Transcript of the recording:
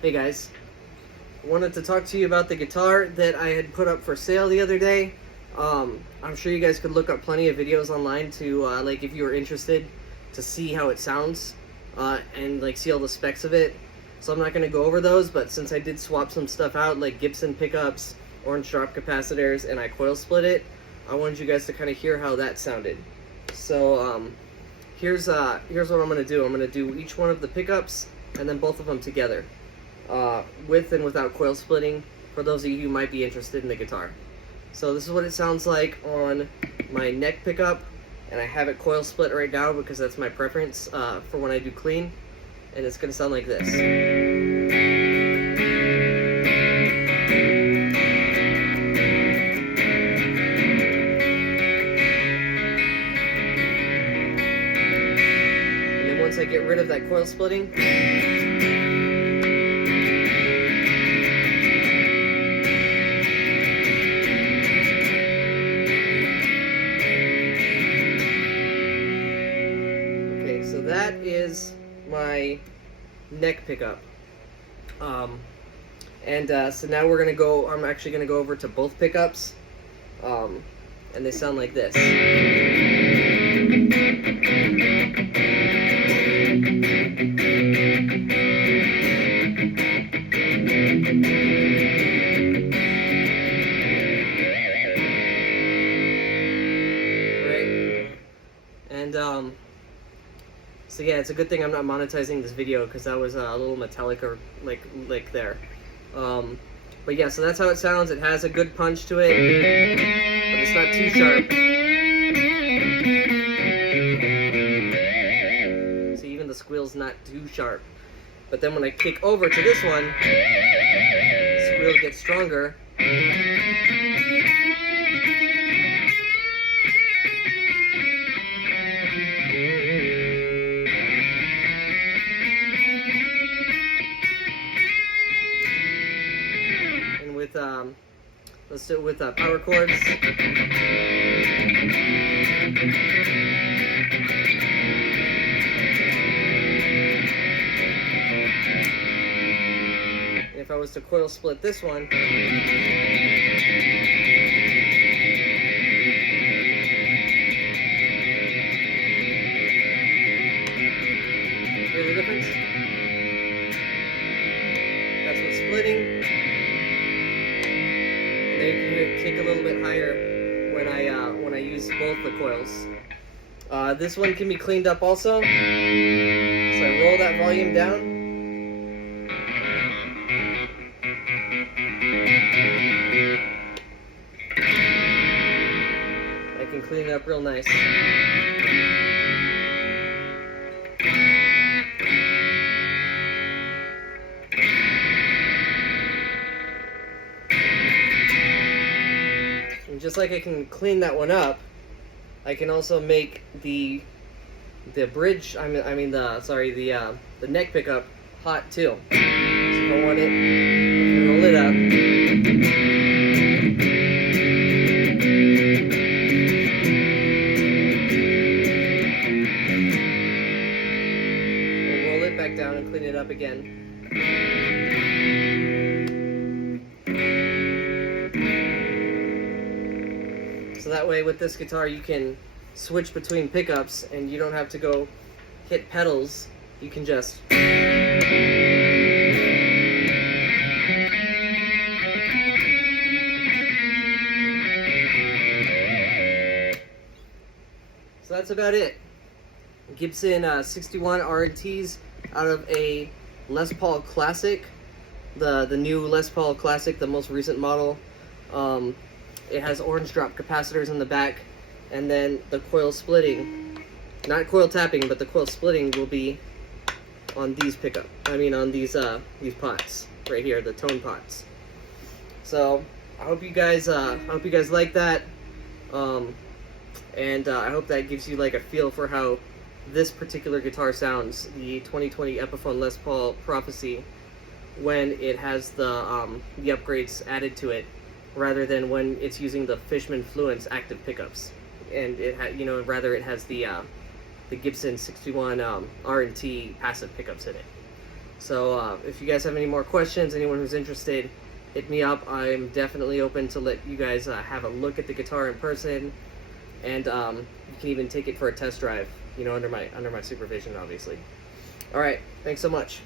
Hey guys, wanted to talk to you about the guitar that I had put up for sale the other day. I'm sure you guys could look up plenty of videos online to, like, if you were interested, to see how it sounds, and like see all the specs of it. So I'm not going to go over those, but since I did swap some stuff out, like Gibson pickups, orange drop capacitors, and I coil split it, I wanted you guys to kind of hear how that sounded. So here's what I'm going to do. I'm going to do each one of the pickups and then both of them together, with and without coil splitting, for those of you who might be interested in the guitar. So this is what it sounds like on my neck pickup, and I have it coil split right now because that's my preference for when I do clean, and it's going to sound like this. And then once I get rid of that coil splitting, so that is my neck pickup. So now I'm actually gonna go over to both pickups, and they sound like this. Right? And so yeah, it's a good thing I'm not monetizing this video because that was a little metallic or like there. But yeah, so that's how it sounds. It has a good punch to it, but it's not too sharp. So even the squeal's not too sharp. But then when I kick over to this one, the squeal gets stronger. Let's do it with power chords. If I was to coil split this one, hear the difference? That's what's splitting. They can kick a little bit higher when I use both the coils. This one can be cleaned up also. So I roll that volume down. I can clean it up real nice. Just like I can clean that one up, I can also make the bridge. The neck pickup hot too. So if I want it, I can roll it up. We'll roll it back down and clean it up again. So that way with this guitar you can switch between pickups and you don't have to go hit pedals. You can just... So that's about it. Gibson 61 R&Ts out of a Les Paul Classic. The new Les Paul Classic, the most recent model. It has orange drop capacitors in the back, and then the coil splitting, not coil tapping, but the coil splitting will be on these on these pots right here, the tone pots. So I hope you guys like that, and I hope that gives you like a feel for how this particular guitar sounds, the 2020 Epiphone Les Paul Prophecy, when it has the upgrades added to it, rather than when it's using the Fishman Fluence active pickups, and it has the Gibson 61 R&T passive pickups in it. So if you guys have any more questions, anyone who's interested, hit me up. I'm definitely open to let you guys have a look at the guitar in person, and you can even take it for a test drive, you know, under my supervision, obviously. All right, thanks so much.